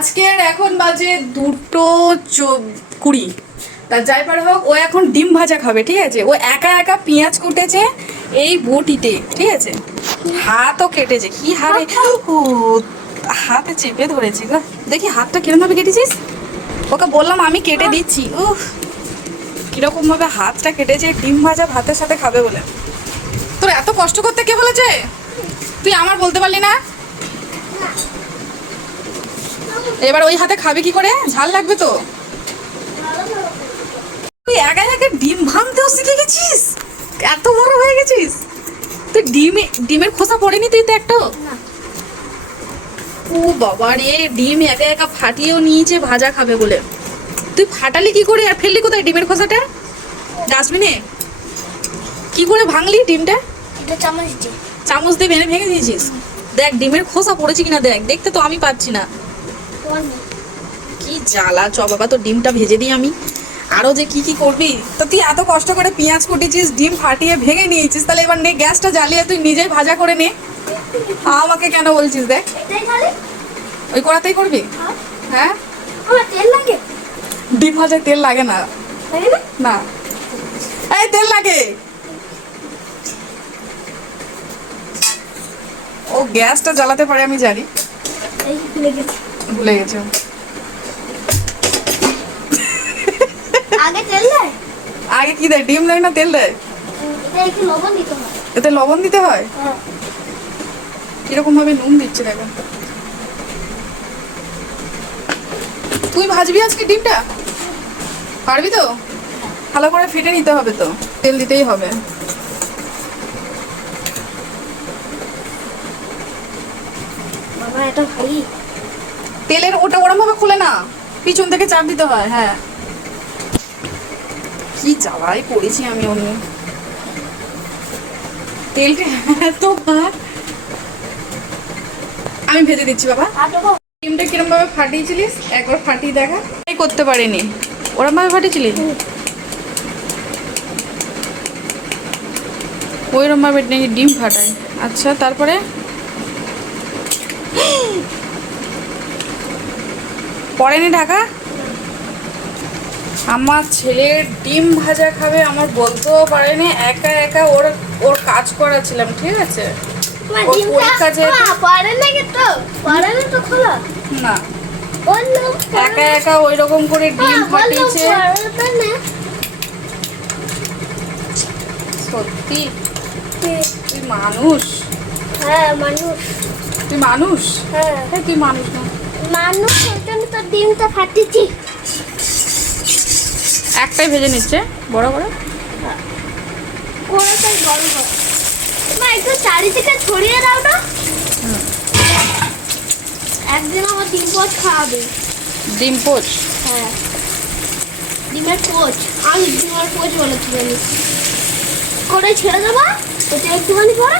আজকের এখন বাজে 2:20। তা যাই পারে হোক, ও এখন ডিম ভাজা খাবে, ঠিক আছে? ও একা একা পেঁয়াজ কুটেছে এই বটিতে, ঠিক আছে? হাতও কেটেছে, কি হাতে, ও হাতে চেপে ধরেছে গো। দেখি হাতটা কিরকম ভাবে কেটেছিস? ওকে বললাম আমি কেটে দিচ্ছি। উফ, কিরকম ভাবে হাতটা কেটেছে ডিম ভাজা ভাতের সাথে খাবে বলে। তোর এত কষ্ট করতে কে বলেছে? তুই আমার বলতে পারলি না? এবার ওই হাতে খাবে কি করে? ঝাল লাগবে তো। তুই একা একা ডিম ভাঙতেও শিখে গেছিস, এত বড় হয়ে গেছিস তুই। ডিমের খোসা পড়েনি তুই তো একটাও? ও বাবা রে, ডিম একা একা ফাটিয়েও নিয়েছে ভাজা খাবে বলে। তুই ফাটালি কি করে আর ফেললি কোথায় ডিমের খোসাটা? ডাস্টবিনে? কি করে ভাঙলি ডিমটা? চামচ দিয়ে ভেঙে দিয়েছিস? দেখ ডিমের খোসা পড়েছে কিনা দেখ, দেখতে তো আমি পাচ্ছি না। কি জ্বালা। চ বাবা, তো ডিমটা ভেজে দিই আমি। আরো যে কি কি করবি, তো তুই এত কষ্ট করে পেঁয়াজ কুটেছিস, ডিম ফাটিয়ে ভেঙে নিয়েছিস, তাহলে এবার নে গ্যাসটা জ্বালিয়ে তুই নিজেই ভাজা করে নে। আমাকে কেন বলছিস? দেখ ওই কড়াতেই করবি। হ্যাঁ, ডিম ভাজায় তেল লাগে না। না, এই তেল লাগে। ও গ্যাসটা জ্বালাতে পারে আমি জানি, ভুলে গেছে। আগে কি দেয়? ডিম দেয় না তেল দেয়? এতে লবণ দিতে হয়। কিরকম ভাবে নুন দিচ্ছে দেখো। তুই ভাজবি আজকে ডিমটা? পারবি তো? ভালো করে ফেটে নিতে হবে তো, তেল দিতেই হবে। তেলের ওটা ওরম ভাবে খুলে না, পিছন থেকে চাপ দিতে হয়। হ্যাঁ, কি জ্বালাই পড়েছি আমি অন্য। তেলটা এত ভাত আমি ভেজে দিচ্ছি বাবা। ডিমটা কিরম ভাবে ফাটিয়েছিলিস একবার ফাটিয়ে দেখা। এই করতে পারিনি, ওরম ভাবে ফাটিয়েছিলি? ওইরম ভাবে নাকি ডিম ফাটায়? আচ্ছা, তারপরে পড়েনি ঢাকা? আমার ছেলের ডিম ভাজা খাবে আমার বলতেও পারেনি, একা একা ওর কাজ করাছিলাম, ঠিক আছে? না, একা একা ওই রকম করে ডিম ফাটিয়েছে। সত্যি তুই মানুষ? হ্যাঁ মানুষ। তুই মানুষ? হ্যাঁ তুই মানুষ না। মানুষ, ওই জন্য তো ডিমটা ফাটিয়েছি। একটাই ভেজে নিচ্ছে বড় বড়। কোনটাই বড় বড়। মা একটু চারিদিকে ছড়িয়ে দাও না। একদিন আমার ডিম পোচ খাওয়াবে। ডিম পোচ? হ্যাঁ, ডিমের পোচ। আমি ডিমের পোচ বলেছি জানিস। করে ছেড়ে দেবো, ওটা একটুখানি পরে